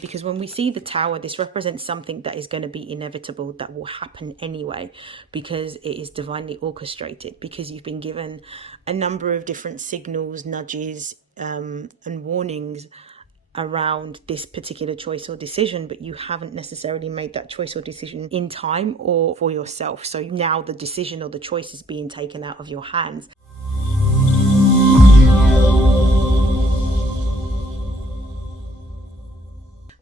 Because when we see the Tower, this represents something that is going to be inevitable, that will happen anyway, because it is divinely orchestrated, because you've been given a number of different signals, nudges, and warnings around this particular choice or decision, but you haven't necessarily made that choice or decision in time or for yourself. So now the decision or the choice is being taken out of your hands.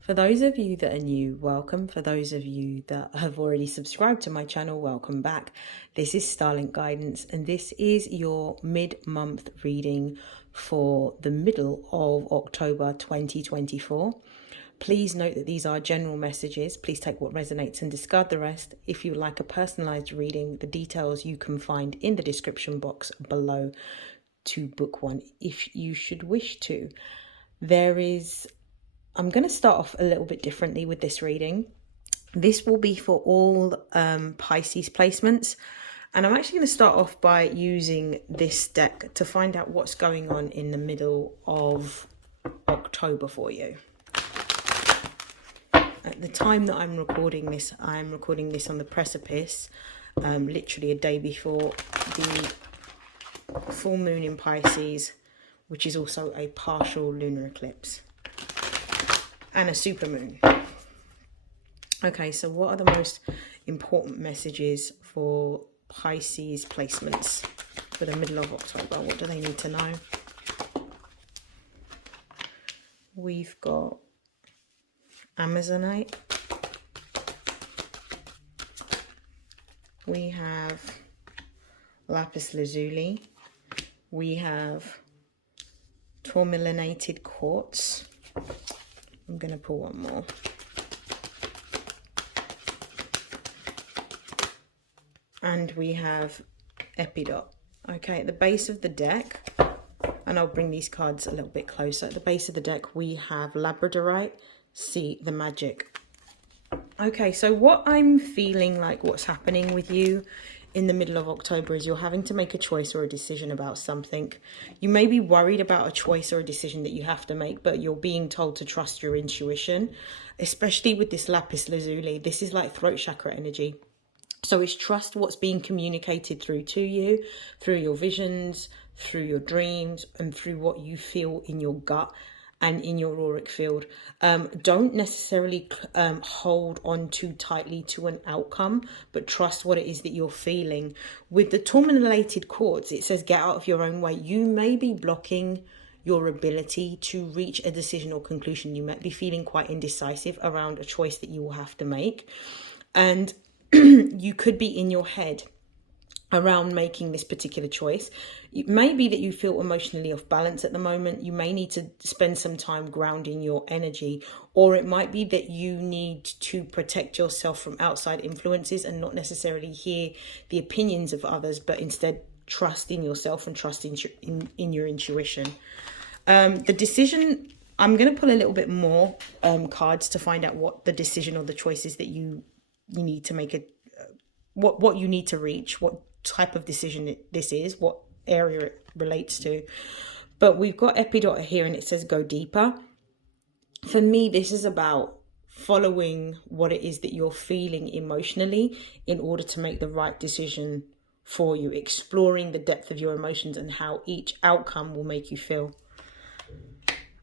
For those of you that are new, welcome. For those of you that have already subscribed to my channel, welcome back. This is StarLink Guidance, and this is your mid-month reading for the middle of October 2024. Please note that these are general messages. Please take what resonates and discard the rest. If you would like a personalized reading, the details you can find in the description box below to book one if you should wish to. I'm going to start off a little bit differently with this reading. This will be for all Pisces placements. And I'm actually going to start off by using this deck to find out what's going on in the middle of October for you. At the time that I'm recording this on the precipice, literally a day before the full moon in Pisces, which is also a partial lunar eclipse. And a supermoon. Okay, so what are the most important messages for Pisces placements for the middle of October? What do they need to know? We've got Amazonite. We have lapis lazuli. We have tourmalinated quartz. I'm going to pull one more. And we have Epidot. Okay, at the base of the deck, and I'll bring these cards a little bit closer. At the base of the deck, we have Labradorite, See the Magic. Okay, so what I'm feeling like what's happening with you in the middle of October is you're having to make a choice or a decision about something. You may be worried about a choice or a decision that you have to make, but you're being told to trust your intuition, especially with this lapis lazuli. This is like throat chakra energy. So it's trust what's being communicated through to you, through your visions, through your dreams, and through what you feel in your gut and in your auric field. Don't necessarily hold on too tightly to an outcome, but trust what it is that you're feeling. With the tourmalinated quartz, it says get out of your own way. You may be blocking your ability to reach a decision or conclusion. You might be feeling quite indecisive around a choice that you will have to make. And you could be in your head around making this particular choice. It may be that you feel emotionally off balance at the moment. You may need to spend some time grounding your energy, or it might be that you need to protect yourself from outside influences and not necessarily hear the opinions of others, but instead trust in yourself and trust in your intuition. The decision, I'm going to pull a little bit more cards to find out what the decision or the choices that you need to make, what you need to reach, what type of decision this is, what area it relates to. But we've got Epidot here and it says go deeper. For me, this is about following what it is that you're feeling emotionally in order to make the right decision for you, exploring the depth of your emotions and how each outcome will make you feel.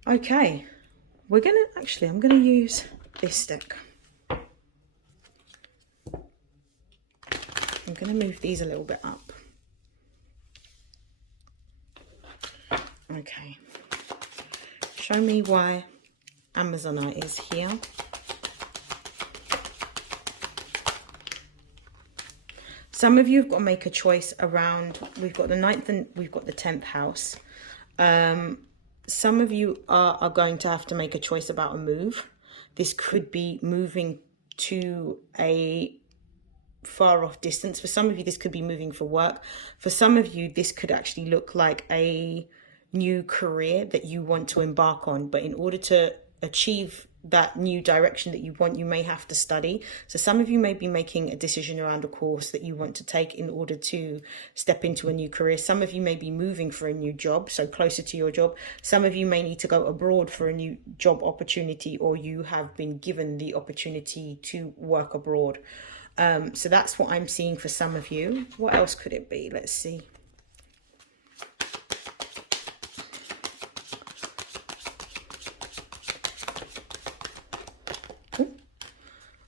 Okay, I'm gonna use this deck. I'm going to move these a little bit up. Okay. Show me why Amazonite is here. Some of you have got to make a choice around, we've got the 9th and we've got the 10th house. Some of you are going to have to make a choice about a move. This could be moving to a far off distance. For some of you, this could be moving for work. For some of you, this could actually look like a new career that you want to embark on. But in order to achieve that new direction that you want, you may have to study. So some of you may be making a decision around a course that you want to take in order to step into a new career. Some of you may be moving for a new job, so closer to your job. Some of you may need to go abroad for a new job opportunity, or you have been given the opportunity to work abroad. So that's what I'm seeing for some of you. What else could it be? Let's see.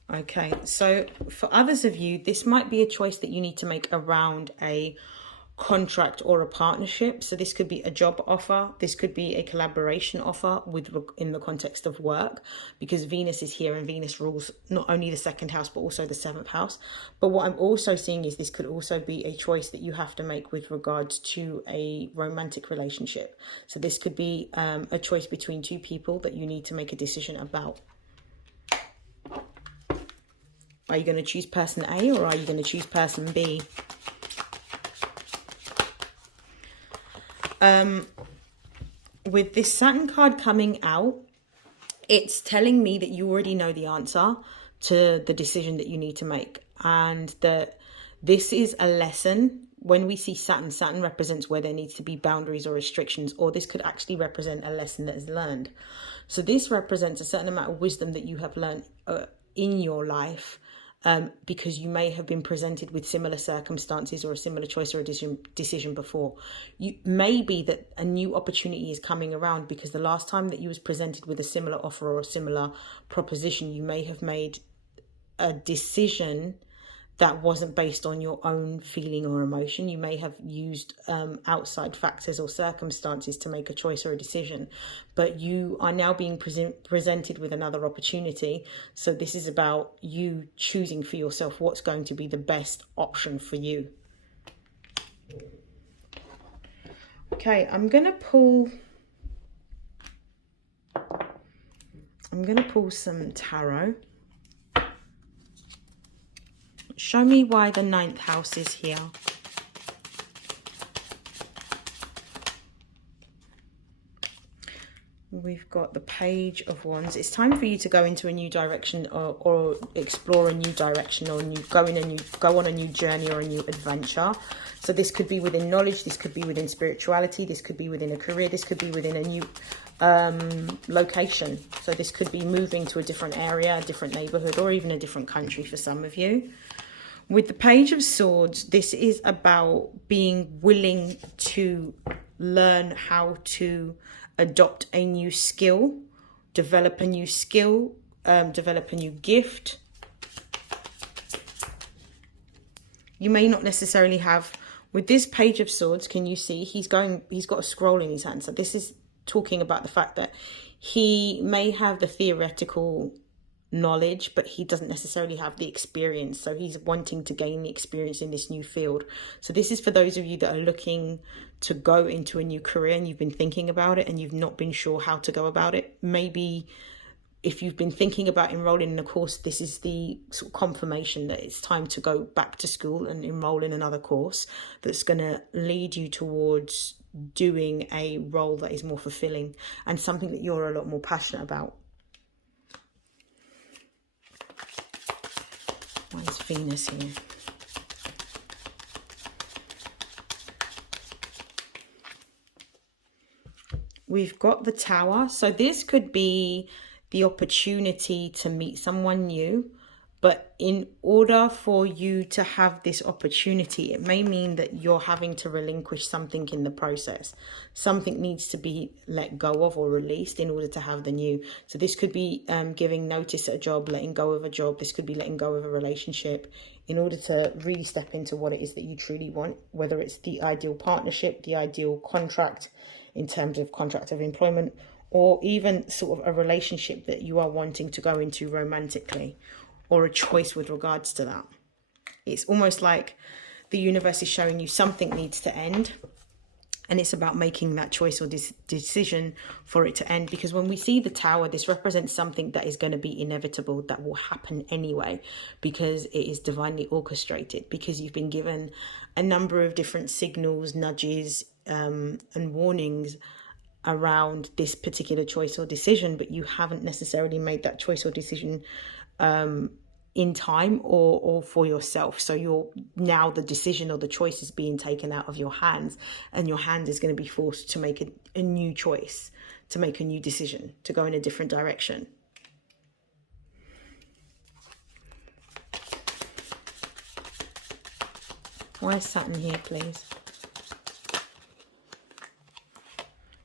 Okay, so for others of you, this might be a choice that you need to make around a contract or a partnership. So this could be a job offer, this could be a collaboration offer in the context of work, because Venus is here and Venus rules not only the second house but also the seventh house. But what I'm also seeing is this could also be a choice that you have to make with regards to a romantic relationship. So this could be a choice between two people that you need to make a decision about. Are you going to choose person A or are you going to choose person B? With this Saturn card coming out, it's telling me that you already know the answer to the decision that you need to make, and that this is a lesson. When we see Saturn, Saturn represents where there needs to be boundaries or restrictions, or this could actually represent a lesson that is learned. So this represents a certain amount of wisdom that you have learned in your life, because you may have been presented with similar circumstances or a similar choice or a decision before. You may be that a new opportunity is coming around because the last time that you was presented with a similar offer or a similar proposition, you may have made a decision that wasn't based on your own feeling or emotion. You may have used outside factors or circumstances to make a choice or a decision, but you are now being presented with another opportunity. So this is about you choosing for yourself what's going to be the best option for you. Okay, I'm going to pull some tarot. Show me why the 9th house is here. We've got the Page of Wands. It's time for you to go into a new direction, or explore a new direction, or go on a new journey or a new adventure. So this could be within knowledge, this could be within spirituality, this could be within a career, this could be within a new location. So this could be moving to a different area, a different neighborhood, or even a different country for some of you. With the Page of Swords, this is about being willing to learn how to adopt a new skill, develop a new skill, develop a new gift. You may not necessarily have, with this Page of Swords, can you see he's got a scroll in his hand. So this is talking about the fact that he may have the theoretical knowledge, but he doesn't necessarily have the experience. So he's wanting to gain the experience in this new field. So this is for those of you that are looking to go into a new career and you've been thinking about it and you've not been sure how to go about it. Maybe if you've been thinking about enrolling in a course, this is the sort of confirmation that it's time to go back to school and enroll in another course that's going to lead you towards doing a role that is more fulfilling and something that you're a lot more passionate about. Why is Venus here? We've got the Tower. So this could be the opportunity to meet someone new. But in order for you to have this opportunity, it may mean that you're having to relinquish something in the process. Something needs to be let go of or released in order to have the new. So this could be giving notice at a job, letting go of a job. This could be letting go of a relationship in order to really step into what it is that you truly want, whether it's the ideal partnership, the ideal contract in terms of contract of employment, or even sort of a relationship that you are wanting to go into romantically, or a choice with regards to that. It's almost like the universe is showing you something needs to end, and it's about making that choice or decision for it to end. Because when we see the Tower, this represents something that is going to be inevitable, that will happen anyway, because it is divinely orchestrated, because you've been given a number of different signals, nudges, and warnings around this particular choice or decision, but you haven't necessarily made that choice or decision in time or for yourself. So you're now, the decision or the choice is being taken out of your hands, and your hand is going to be forced to make a new choice, to make a new decision, to go in a different direction. Why is Saturn here, please?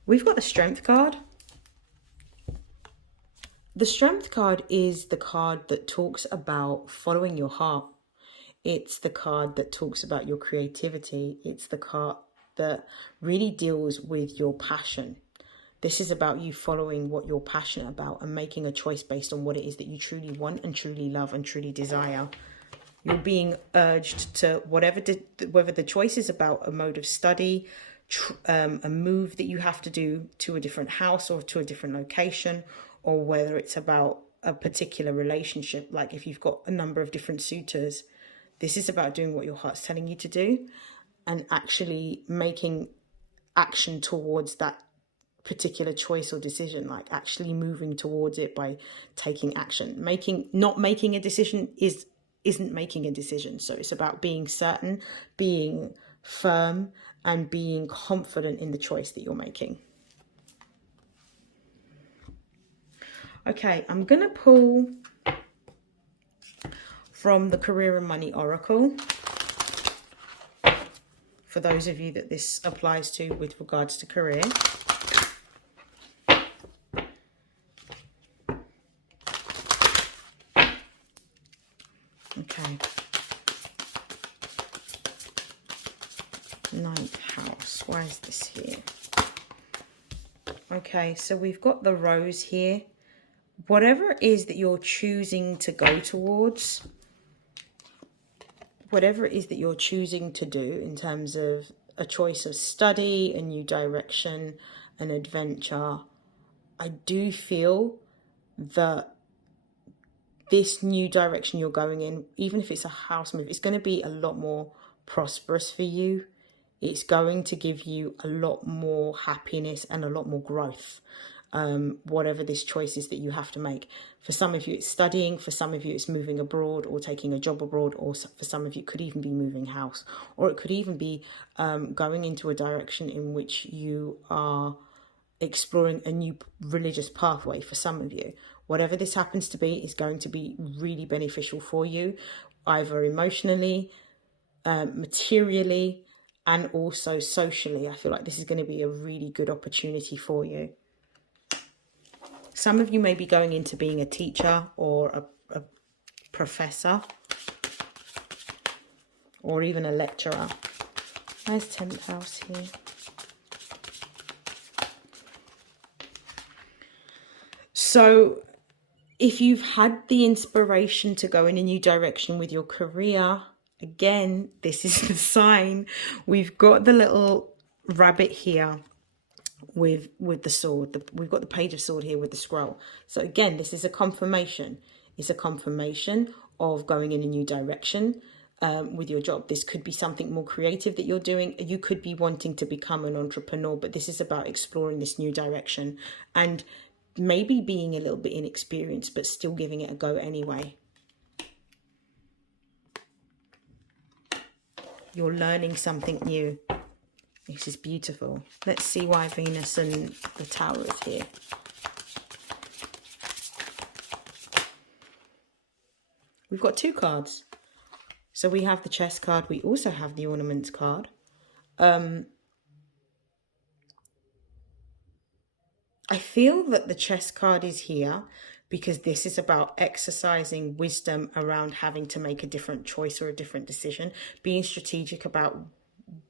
We've got the Strength card. The Strength card is the card that talks about following your heart. It's the card that talks about your creativity. It's the card that really deals with your passion. This is about you following what you're passionate about and making a choice based on what it is that you truly want and truly love and truly desire. You're being urged to whether the choice is about a mode of study, a move that you have to do to a different house or to a different location, or whether it's about a particular relationship, like if you've got a number of different suitors. This is about doing what your heart's telling you to do and actually making action towards that particular choice or decision, like actually moving towards it by taking action. Not making a decision isn't making a decision. So it's about being certain, being firm, and being confident in the choice that you're making. Okay, I'm going to pull from the Career and Money Oracle, for those of you that this applies to with regards to career. Okay. Ninth house. Why is this here? Okay, so we've got the Rose here. Whatever it is that you're choosing to go towards, whatever it is that you're choosing to do in terms of a choice of study, a new direction, an adventure, I do feel that this new direction you're going in, even if it's a house move, it's going to be a lot more prosperous for you. It's going to give you a lot more happiness and a lot more growth. Whatever this choice is that you have to make. For some of you, it's studying. For some of you, it's moving abroad or taking a job abroad. Or for some of you, it could even be moving house. Or it could even be going into a direction in which you are exploring a new religious pathway for some of you. Whatever this happens to be is going to be really beneficial for you, either emotionally, materially, and also socially. I feel like this is going to be a really good opportunity for you. Some of you may be going into being a teacher or a professor or even a lecturer. Where's 10th house here? So if you've had the inspiration to go in a new direction with your career, again, this is the sign. We've got the little rabbit here with the sword. We've got the Page of Sword here with the scroll. So again, this is a confirmation. It's a confirmation of going in a new direction with your job. This could be something more creative that you're doing. You could be wanting to become an entrepreneur, but this is about exploring this new direction and maybe being a little bit inexperienced, but still giving it a go anyway. You're learning something new. This is beautiful. Let's see why Venus and the Tower is here. We've got two cards. So we have the Chess card. We also have the Ornaments card. I feel that the Chess card is here because this is about exercising wisdom around having to make a different choice or a different decision, being strategic about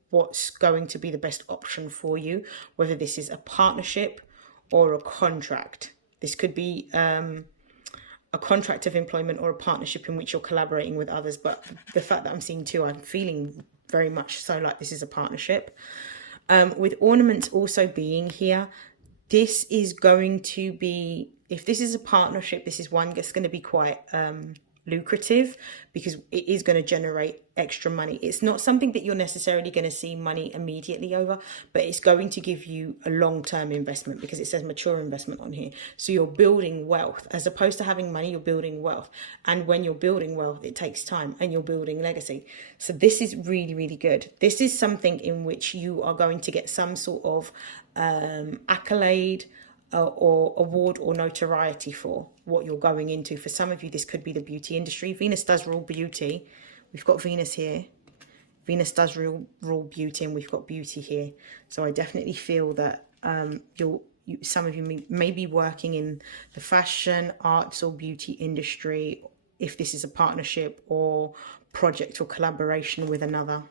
what's going to be the best option for you, whether this is a partnership or a contract. This could be a contract of employment or a partnership in which you're collaborating with others. But the fact that I'm seeing two, I'm feeling very much so like this is a partnership. With Ornaments also being here, this is going to be, if this is a partnership, this is one that's going to be quite lucrative because it is going to generate extra money. It's not something that you're necessarily going to see money immediately over, but it's going to give you a long-term investment because it says mature investment on here. So you're building wealth as opposed to having money, you're building wealth. And when you're building wealth, it takes time and you're building legacy. So this is really, really good. This is something in which you are going to get some sort of accolade or award or notoriety for what you're going into. For some of you, this could be the beauty industry. Venus does rule beauty. We've got Venus here. Venus does rule beauty, and we've got beauty here. So I definitely feel that some of you may be working in the fashion, arts, or beauty industry, if this is a partnership or project or collaboration with another.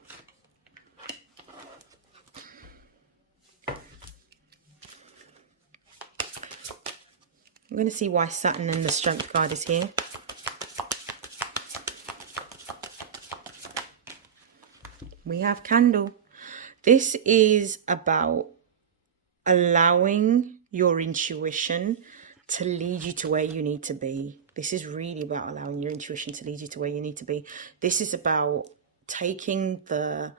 I'm going to see why Saturn and the Strength card is here. We have Candle. This is about allowing your intuition to lead you to where you need to be. This is really about allowing your intuition to lead you to where you need to be. This is about taking the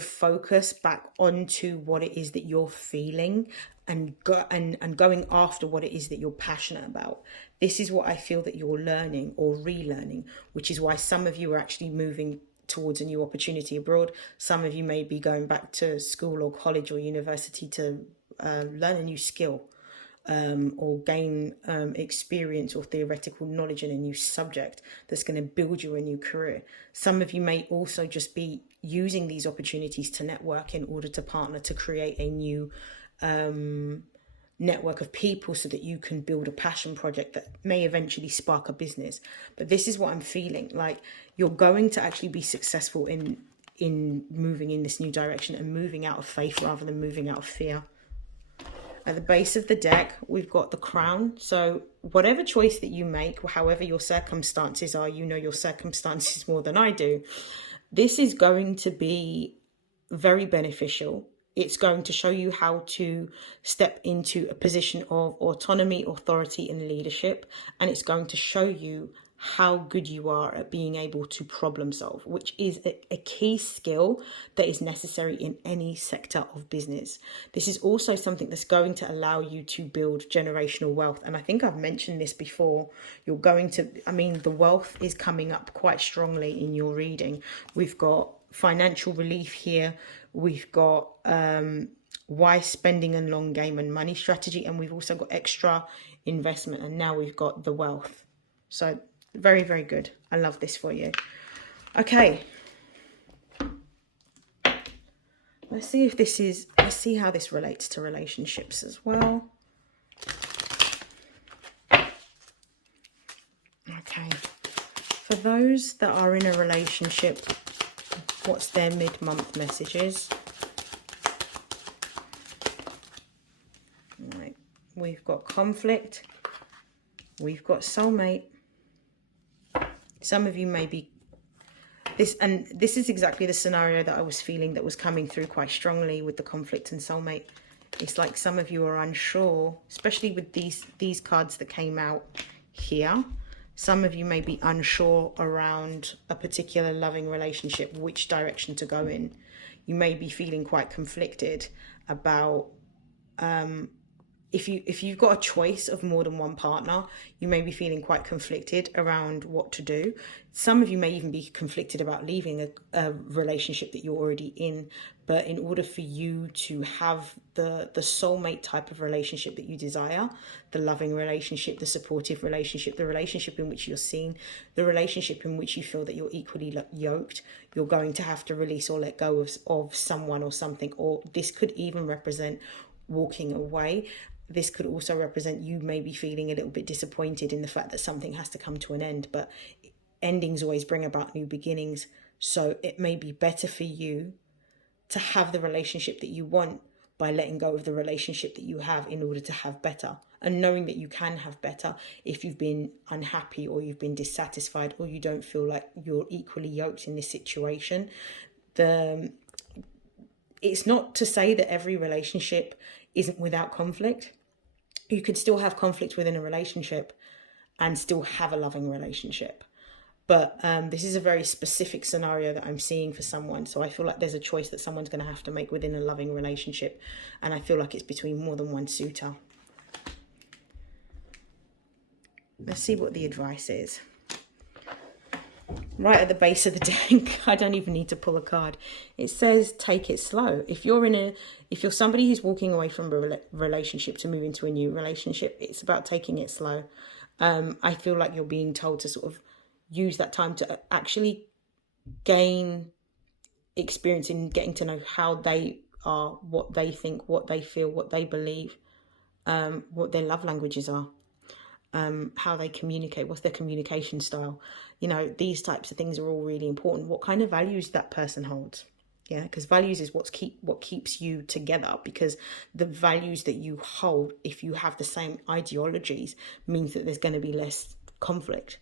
focus back onto what it is that you're feeling and going after what it is that you're passionate about. This is what I feel that you're learning or relearning, which is why some of you are actually moving towards a new opportunity abroad. Some of you may be going back to school or college or university to learn a new skill or gain experience or theoretical knowledge in a new subject that's going to build you a new career. Some of you may also just be using these opportunities to network in order to partner to create a new network of people so that you can build a passion project that may eventually spark a business. But this is what I'm feeling like. You're going to actually be successful in moving in this new direction and moving out of faith rather than moving out of fear. At the base of the deck, we've got the Crown. So whatever choice that you make, however your circumstances are, you know your circumstances more than I do. This is going to be very beneficial. It's going to show you how to step into a position of autonomy, authority, and leadership. And it's going to show you how good you are at being able to problem solve, which is a key skill that is necessary in any sector of business. This is also something that's going to allow you to build generational wealth. And I think I've mentioned this before. You're going to, the wealth is coming up quite strongly in your reading. We've got financial relief here. We've got wise spending and long game and money strategy. And we've also got extra investment. And now we've got the wealth. So very, very good. I love this for you. Okay. Let's see how this relates to relationships as well. Okay. For those that are in a relationship, what's their mid-month messages? Right. We've got conflict. We've got soulmate. Some of you may be this is exactly the scenario that I was feeling that was coming through quite strongly with the conflict and soulmate. It's like some of you are unsure, especially with these cards that came out here. Some of you may be unsure around a particular loving relationship, which direction to go in. You may be feeling quite conflicted about if you've got a choice of more than one partner, you may be feeling quite conflicted around what to do. Some of you may even be conflicted about leaving a relationship that you're already in. But in order for you to have the soulmate type of relationship that you desire, the loving relationship, the supportive relationship, the relationship in which you're seen, the relationship in which you feel that you're equally yoked, you're going to have to release or let go of someone or something. Or this could even represent walking away. This could also represent you maybe feeling a little bit disappointed in the fact that something has to come to an end, but endings always bring about new beginnings. So it may be better for you to have the relationship that you want by letting go of the relationship that you have in order to have better, and knowing that you can have better if you've been unhappy or you've been dissatisfied or you don't feel like you're equally yoked in this situation. It's not to say that every relationship isn't without conflict. You could still have conflict within a relationship and still have a loving relationship. But this is a very specific scenario that I'm seeing for someone. So I feel like there's a choice that someone's going to have to make within a loving relationship. And I feel like it's between more than one suitor. Let's see what the advice is. Right at the base of the deck, I don't even need to pull a card. It says, take it slow. If you're somebody who's walking away from a relationship to move into a new relationship, it's about taking it slow. I feel like you're being told to sort of use that time to actually gain experience in getting to know how they are, what they think, what they feel, what they believe, what their love languages are, how they communicate, what's their communication style. You know, these types of things are all really important. What kind of values that person holds. Yeah, because values is what keeps you together, because the values that you hold, if you have the same ideologies, means that there's going to be less conflict.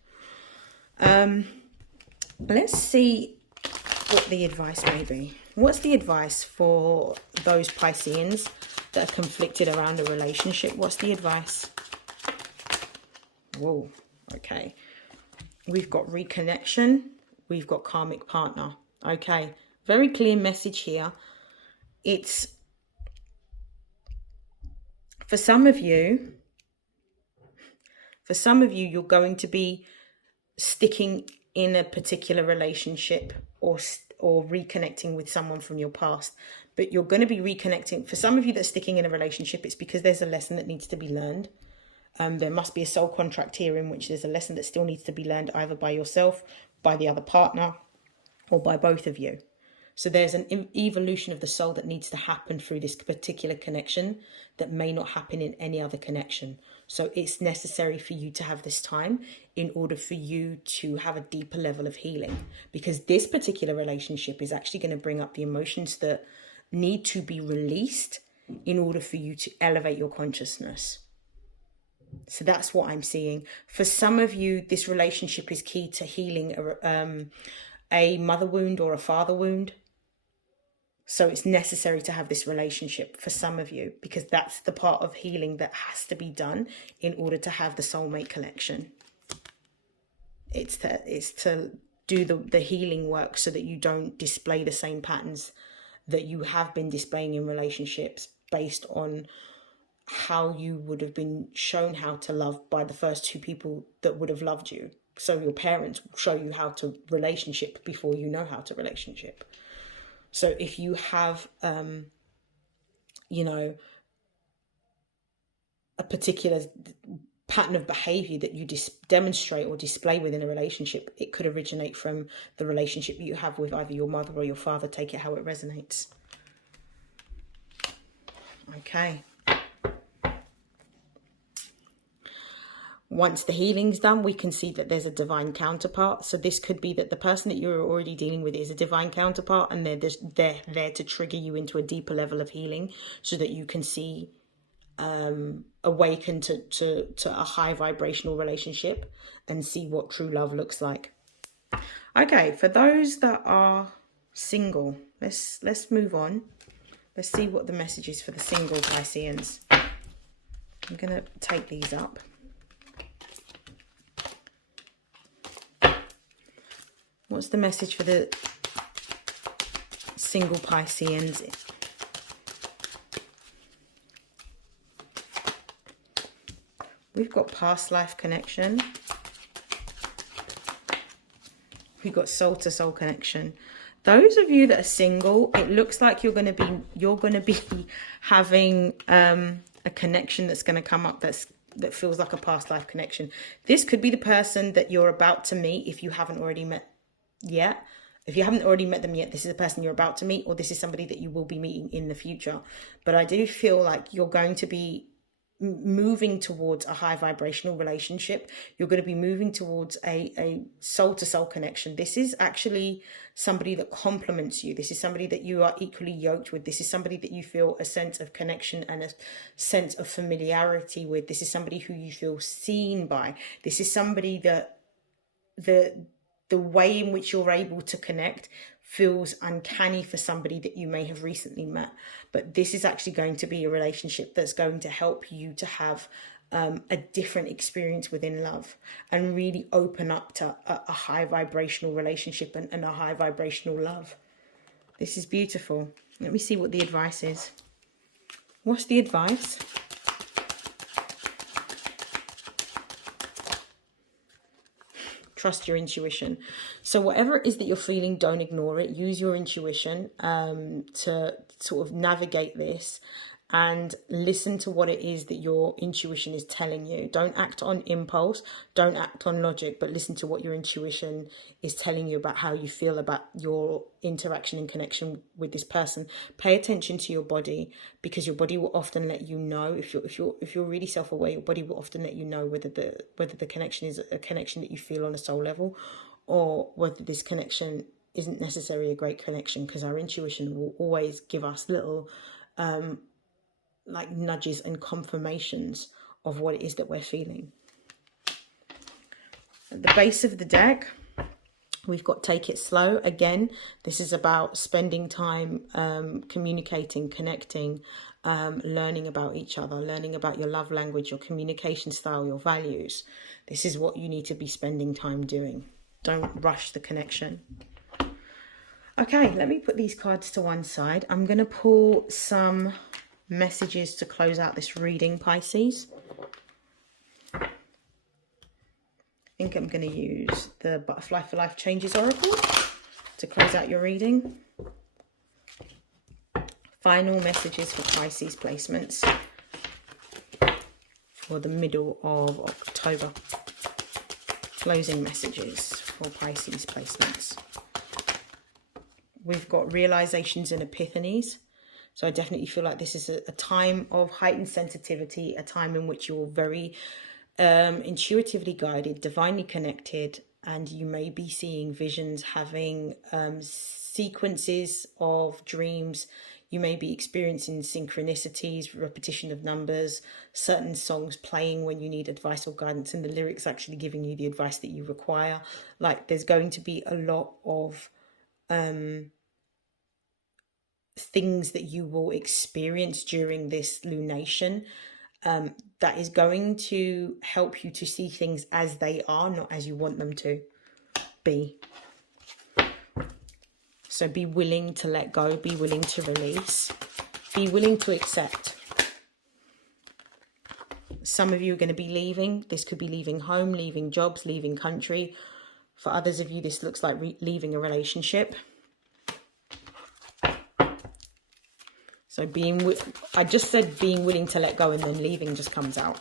Let's see what the advice may be. What's the advice for those Pisceans that are conflicted around a relationship? What's the advice? Whoa, okay. We've got reconnection. We've got karmic partner. Okay, very clear message here. It's, for some of you, you're going to be sticking in a particular relationship or reconnecting with someone from your past, but you're going to be reconnecting. For some of you that's sticking in a relationship, it's because there's a lesson that needs to be learned. There must be a soul contract here in which there's a lesson that still needs to be learned, either by yourself, by the other partner, or by both of you. So there's an evolution of the soul that needs to happen through this particular connection that may not happen in any other connection. So it's necessary for you to have this time in order for you to have a deeper level of healing, because this particular relationship is actually going to bring up the emotions that need to be released in order for you to elevate your consciousness. So that's what I'm seeing. For some of you, this relationship is key to healing a mother wound or a father wound. So it's necessary to have this relationship for some of you, because that's the part of healing that has to be done in order to have the soulmate connection. It's to do the healing work so that you don't display the same patterns that you have been displaying in relationships based on how you would have been shown how to love by the first two people that would have loved you. So your parents will show you how to relationship before you know how to relationship. So if you have, you know, a particular pattern of behavior that you demonstrate or display within a relationship, it could originate from the relationship you have with either your mother or your father. Take it how it resonates. Okay. Once the healing's done, we can see that there's a divine counterpart. So this could be that the person that you're already dealing with is a divine counterpart, and they're there to trigger you into a deeper level of healing so that you can see, awaken to a high vibrational relationship and see what true love looks like. Okay, for those that are single, let's move on. Let's see what the message is for the single Pisceans. I'm going to take these up. What's the message for the single Pisceans? We've got past life connection. We've got soul to soul connection. Those of you that are single, it looks like you're going to be having a connection that's going to come up that feels like a past life connection. This could be the person that you're about to meet if you haven't already met yet. If you haven't already met them yet, this is the person you're about to meet, or this is somebody that you will be meeting in the future. But I do feel like you're going to be moving towards a high vibrational relationship. You're going to be moving towards a soul to soul connection. This is actually somebody that complements you. This is somebody that you are equally yoked with. This is somebody that you feel a sense of connection and a sense of familiarity with. This is somebody who you feel seen by. This is somebody that the way in which you're able to connect feels uncanny for somebody that you may have recently met. But this is actually going to be a relationship that's going to help you to have a different experience within love and really open up to a high vibrational relationship and a high vibrational love. This is beautiful. Let me see what the advice is. What's the advice? Trust your intuition. So whatever it is that you're feeling, don't ignore it. Use your intuition to sort of navigate this and listen to what it is that your intuition is telling you. Don't act on impulse, don't act on logic, but listen to what your intuition is telling you about how you feel about your interaction and connection with this person. Pay attention to your body, because your body will often let you know, if you're really self-aware, your body will often let you know whether the connection is a connection that you feel on a soul level, or whether this connection isn't necessarily a great connection, because our intuition will always give us little like nudges and confirmations of what it is that we're feeling. At the base of the deck, we've got Take It Slow. Again, this is about spending time communicating, connecting, learning about each other, learning about your love language, your communication style, your values. This is what you need to be spending time doing. Don't rush the connection. Okay, let me put these cards to one side. I'm going to pull some messages to close out this reading, Pisces. I think I'm going to use the Butterfly for Life Changes Oracle to close out your reading. Final messages for Pisces placements for the middle of October. Closing messages for Pisces placements. We've got realizations and epiphanies. So I definitely feel like this is a time of heightened sensitivity, a time in which you're very intuitively guided, divinely connected, and you may be seeing visions, having sequences of dreams. You may be experiencing synchronicities, repetition of numbers, certain songs playing when you need advice or guidance, and the lyrics actually giving you the advice that you require. Like, there's going to be a lot of things that you will experience during this lunation that is going to help you to see things as they are, not as you want them to be. So be willing to let go, be willing to release, be willing to accept. Some of you are going to be leaving. This could be leaving home, leaving jobs, leaving country. For others of you, this looks like leaving a relationship. So I just said being willing to let go, and then leaving just comes out.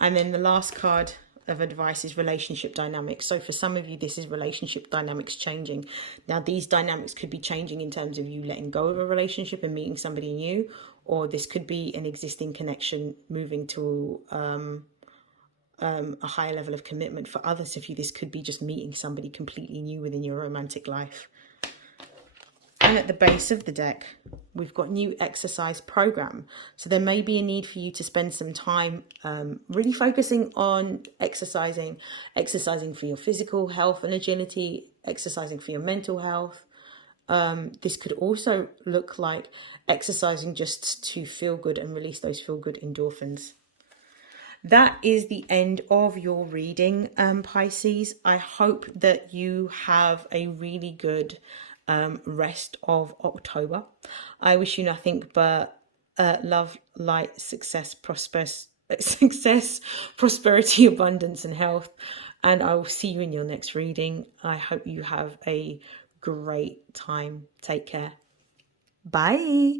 And then the last card of advice is relationship dynamics. So for some of you, this is relationship dynamics changing. Now, these dynamics could be changing in terms of you letting go of a relationship and meeting somebody new, or this could be an existing connection moving to a higher level of commitment. For others of you, this could be just meeting somebody completely new within your romantic life. And at the base of the deck, we've got new exercise program. So there may be a need for you to spend some time really focusing on exercising for your physical health and agility, exercising for your mental health. This could also look like exercising just to feel good and release those feel good endorphins. That is the end of your reading, Pisces. I hope that you have a really good rest of October. I wish you nothing but love, light, success, prosperity, abundance, and health. And I will see you in your next reading. I hope you have a great time. Take care. Bye.